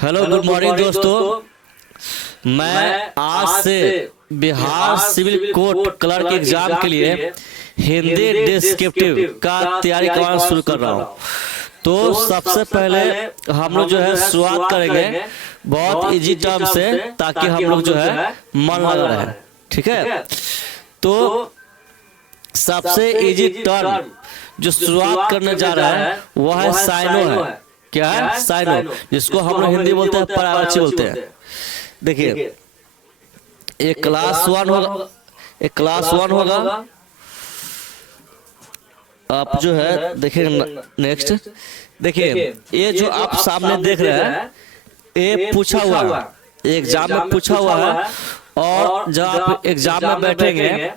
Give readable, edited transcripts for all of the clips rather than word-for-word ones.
Hello good morning दोस्तों। मैं आज से Bihar civil court clerk exam के लिए हिंदी डिस्क्रिप्टिव का तैयारी करना शुरू कर रहा हूँ। तो सबसे पहले हम लोग जो है शुरुआत करेंगे बहुत इजी टर्म से, ताकि हम लोग जो है मन लगा रहे। ठीक है, तो सबसे इजी टर्म जो शुरुआत करने जा रहा है वह है साइनो है। क्या है? साइनो, जिसको हम लोग हिंदी बोलते हैं पर्यायवाची बोलते हैं। देखिए, एक क्लास वन होगा, एक क्लास वन होगा। आप जो है देखिए नेक्स्ट, देखिए ये जो आप सामने देख रहे हैं ये पूछा हुआ है, एग्जाम में पूछा हुआ है। और जब आप एग्जाम में बैठेंगे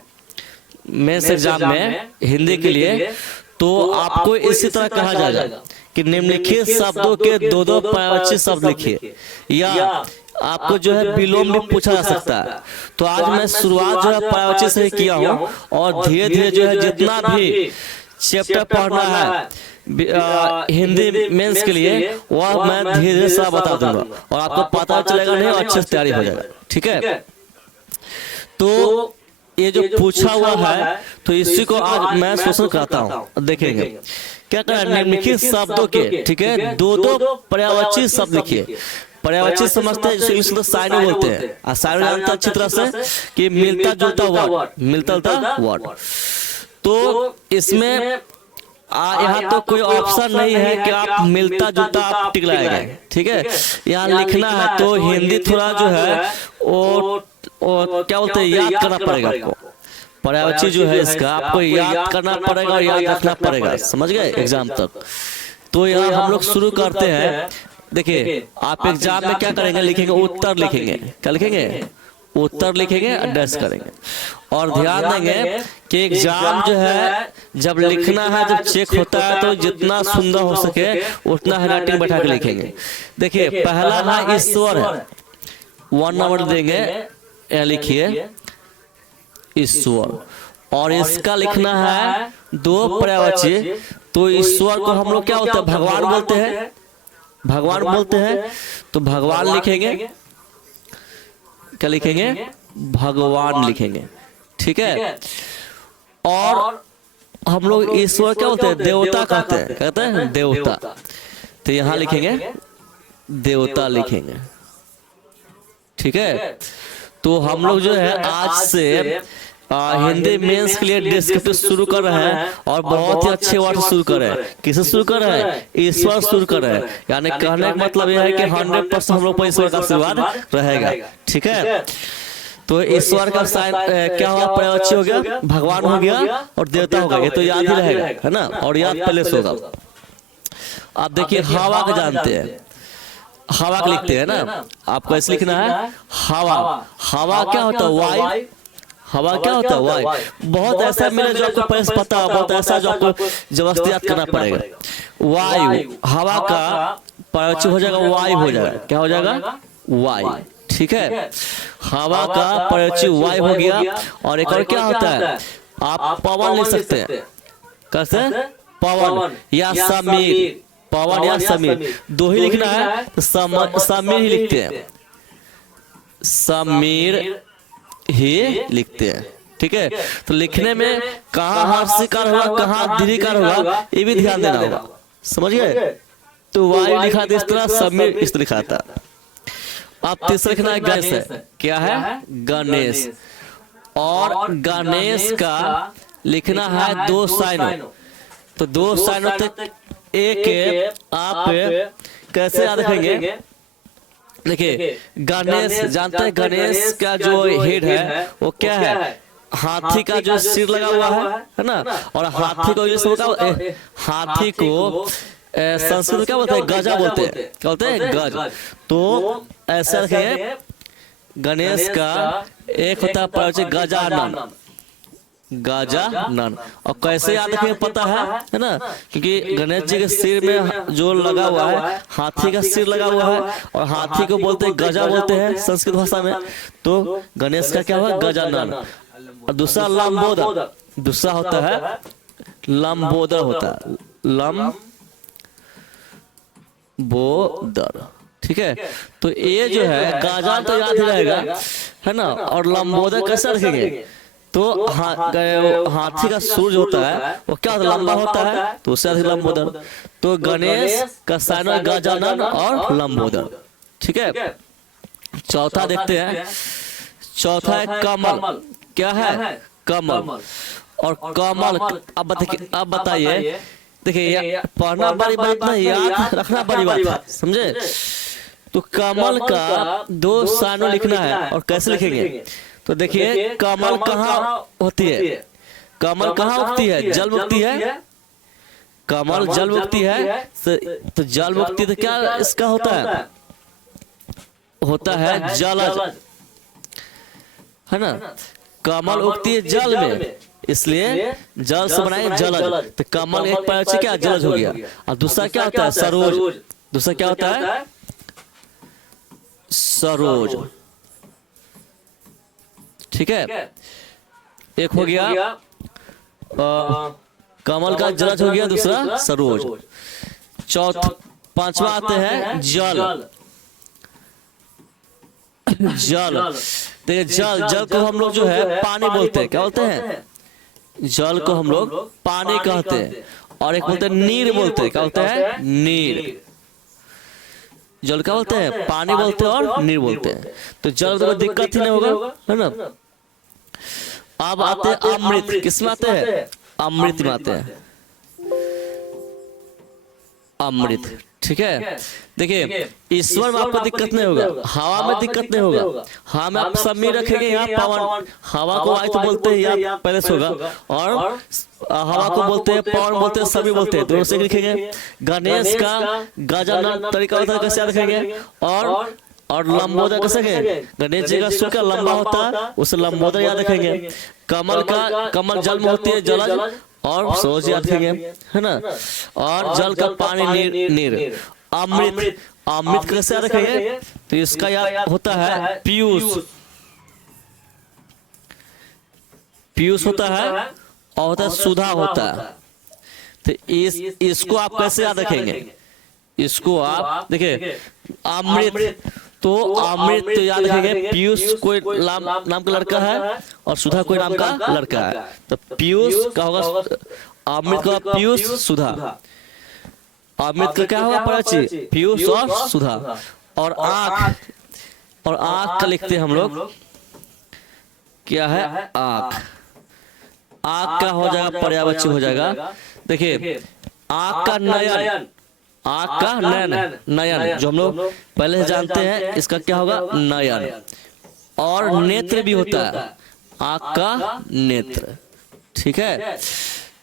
मेंस एग्जाम में हिंदी के लिए, तो आपको इसी तरह कहा जाएगा कि निम्नलिखित शब्दों के दो दो पर्यायवाची शब्द लिखिए, या आपको जो है विलोम भी पूछा जा सकता है। तो आज मैं शुरुआत जो है पर्यायवाची से ही किया हूँ, और धीरे धीरे जो है जितना भी चैप्टर पढ़ना है हिंदी मेंस के लिए वह मैं धीरे धीरे सब बता दूंगा, और आपको पता चलेगा नहीं और अच्छे से तैयारी हो जाएगा। ठीक है, तो ये जो पूछा हुआ है तो इसी को आज मैं शोषण कराता हूँ। देखेंगे क्या करें, निम्नलिखित शब्दों के, ठीक है, दो दो पर्यायवाची शब्द लिखिए। पर्यायवाची समझते हैं, जिसे इंग्लिश में साइनो बोलते हैं, और साइनो जानते हैं अच्छी तरह से कि मिलता जुलता वर्ड, मिलता जुलता वर्ड। तो इसमें यहाँ तो कोई ऑप्शन नहीं है कि आप मिलता जुलता आप टिक लाएंगे। ठीक है, यहाँ लिखना है तो हिंदी थोड़ा जो है वो क्या बोलते हैं, याद करना पड़ेगा आपको। पर्यायवाची जो है इसका आपको याद करना पड़ेगा और याद रखना पड़ेगा, समझ गए एग्जाम तक। तो यहाँ हम लोग शुरू करते हैं। देखिए, आप एग्जाम में क्या करेंगे, लिखेंगे उत्तर, लिखेंगे क्या लिखेंगे, उत्तर लिखेंगे, एड्रेस करेंगे। और ध्यान देंगे कि एग्जाम जो है जब लिखना है, जब चेक होता है, तो जितना सुंदर हो सके उतना हैंडराइटिंग बैठा के लिखेंगे। देखिए, पहला है ईश्वर है, 1 नंबर देंगे, लिखिए ईश्वर। और इसका लिखना है दो पर्यायवाची। तो ईश्वर को हम लोग क्या होता है, भगवान बोलते हैं, भगवान बोलते हैं। तो भगवान लिखेंगे, क्या लिखेंगे, भगवान लिखेंगे। ठीक है, और हम लोग ईश्वर क्या होते हैं, देवता कहते हैं, कहते हैं देवता। तो यहाँ लिखेंगे देवता लिखेंगे। ठीक है, तो हम लोग जो है आज से हिंदी मेंस के लिए डिस्क्रिप्टिव शुरू कर रहे हैं, और बहुत ही अच्छे वर्ड शुरू कर रहे हैं। किसे शुरू कर रहे हैं, ईश्वर शुरू कर रहे हैं। यानी कहने का मतलब यह है कि 100% हम लोग पर ईश्वर का आशीर्वाद रहेगा। ठीक है, तो ईश्वर का साइन क्या हुआ, पर्यायवाची हो गया, भगवान हो गया, और देवता हो गया। ये तो याद ही रहेगा, है ना, और याद पहले से होगा। आप देखिए हवा को जानते हैं, हवा को लिखते हैं ना, आपको ऐसे लिखना है हवा। हवा क्या होता है, वायु। हवा क्या होता है, वायु। बहुत ऐसा मिले जो आपको पहले पता है, बहुत ऐसा जो आपको जबरदस्ती याद करना पड़ेगा। वायु, हवा का पर्यायवाची हो जाएगा वायु, हो जाएगा, क्या हो जाएगा, वायु। ठीक है, हवा का पर्यायवाची वायु हो गया। और एक और क्या होता है, आप पवन लिख सकते हैं, कैसे, पवन या समीर, पवन या समीर दो ही लिखना है, तो समीर ही लिखते हैं, समीर ही लिखते हैं। ठीक है, तो लिखने में कहाँ हर्षिकार होगा, कहाँ दीर्घिकार होगा, ये भी ध्यान देना होगा, समझ गए। तो वायु लिखा था इस तरह, समीर इस तरह लिखा था। अब तीसरा लिखना है गणेश है, क्या है, गणेश। और गणेश का लिखना है दो साइनो। तो दो साइनो तक एक आप कैसे याद रखेंगे, देखिए गणेश जानते हैं, गणेश का जो हेड है वो क्या है, हाथी का जो सिर लगा हुआ है ना। और हाथी को हाथी को संस्कृत में क्या बोलते हैं, गजा बोलते हैं, क्या बोलते हैं, गज। तो ऐसा रखेंगे, गणेश का एक होता है पर्यायवाची गजानन, गजानन। और कैसे याद रखेंगे पता है ना, क्योंकि गणेश जी के सिर में जो लगा हुआ है, हाथी का सिर लगा हुआ है, और हाथी को बोलते हैं गजा बोलते हैं संस्कृत भाषा में। तो गणेश का क्या हुआ, गजानन। और दूसरा लंबोदर, दूसरा होता है लंबोदर, होता है लंबोदर। ठीक है। तो ये जो है गाजान तो याद ही रहेगा, है ना। और लंबोदर कैसे रखेंगे, तो हाथी का सूर्य होता है वो क्या लंबा होता है, तो उससे अधिक लंबोदर। तो गणेश का साइनो गजानन और लंबोदर, ठीक है। चौथा देखते हैं, चौथा है कमल। क्या है, कमल। और कमल अब बताइए, देखिए पढ़ना बड़ी बात नहीं, याद रखना बड़ी बात है, समझे। तो कमल का 2 साइनो लिखना है, और कैसे लिखेंगे, तो देखिए कमल कहाँ होती है, कमल कहाँ उगती है, जल उगती है, कमल जल उगती है। तो जल उगती तो क्या इसका होता है जलज, है ना। कमल उगती है जल में, इसलिए जल से बनाएंगे जलज। तो कमल एक पैर से क्या जलज हो गया। और दूसरा क्या होता है, सरोज। दूसरा क्या होता है, सरोज, ठीक है। एक हो गया कमल का जलज हो गया, दूसरा सरोज। पांचवा आते हैं जल। जल देखिए, जल को हम लोग जो है पानी बोलते हैं, क्या बोलते हैं, जल को हम लोग पानी कहते हैं। और एक बोलते हैं नीर बोलते हैं, क्या बोलते हैं, नीर। जल क्या बोलते हैं, पानी बोलते हैं और नीर बोलते हैं। तो जल तो कोई दिक्कत ही नहीं होगा, है ना। अब आते हैं अमृत। किसमें आते हैं, अमृत में आते हैं, अमृत, ठीक है। देखिए ईश्वर में आपको दिक्कत नहीं होगा, हवा में दिक्कत नहीं होगा। हवा में आप सब में रखेंगे, यहाँ पवन, हवा को वायु बोलते हैं, यहाँ पहले से होगा। और हवा को बोलते हैं, पवन बोलते हैं, सभी बोलते हैं, दोनों से लिखेंगे। गणेश का गजानन तरीका होता है, कैसे रखेंगे। और लंबोदर कैसे रखेंगे, गणेश जी का सूर्य लंबा होता है, उसे लंबोदर याद रखेंगे। कमल जल में होती है जलज, और सरोज याद रखेंगे, है ना। और जल का पानी नीर। अमृत कैसे रखेंगे, तो इसका याद होता है पीयूष। पीयूष होता है, और होता है सुधा होता है। तो इसको आप कैसे याद रखेंगे, इसको आप देखिए अमृत, तो अमृत तो याद रखेंगे, पीयूष कोई नाम का लड़का है, और सुधा कोई नाम का लड़का है। तो पीयूष का होगा, अमृत का पीयूष सुधा। अमृत का क्या होगा, पराची, पीयूष और सुधा। और आँख, और आँख का लिखते हैं हम लोग, क्या है, आँख। आँख का हो जाएगा पर्यायवाची हो जाएगा। देखिए आँख का नयन, आँख का नयन जो हम लोग पहले से जानते हैं, इसका क्या होगा, नयन। और नेत्र भी होता है, आँख का नेत्र, ठीक है।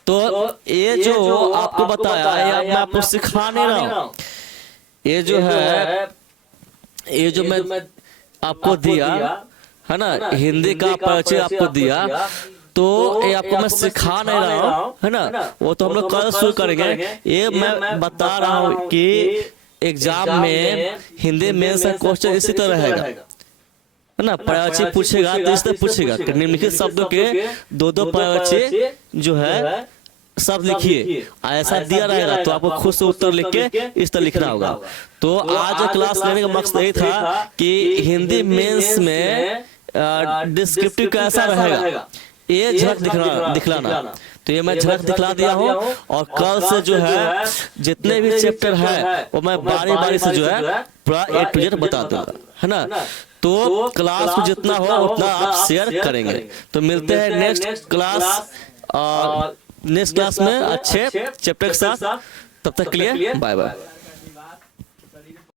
तो ये जो आपको बताया, ये मैं आपको सिखा नहीं रहा हूँ, ये जो है, ये जो मैं आपको दिया है ना, हिंदी का परिचय आपको दिया, तो ये आपको मैं सिखा नहीं रहा हूँ, है ना। वो तो हम लोग कल शुरू करेंगे। ये मैं बता रहा हूँ कि एग्जाम में हिंदी मेंस का क्वेश्चन इसी तरह रहेगा, है ना। पर्यायवाची पूछेगा तो इस तरह पूछेगा कि निम्नलिखित शब्दों के 2-2 पर्यायवाची जो है सब लिखिए, ऐसा दिया रहेगा। तो आपको खुद से उत्तर लिख के इस तरह लिखना होगा। तो आज क्लास लेने का मकसद यही था कि हिंदी मेंस में डिस्क्रिप्टिव कैसा रहेगा, ये झलक दिखलाना। तो ये मैं झलक दिखला दिया हूँ, और कल से जो है जितने भी चैप्टर है वो मैं बारी से जो है पूरा A to Z बता दूंगा, है ना। तो क्लास को जितना हो उतना आप शेयर करेंगे। तो मिलते हैं नेक्स्ट क्लास में अच्छे चैप्टर के साथ। तब तक के लिए बाय बाय।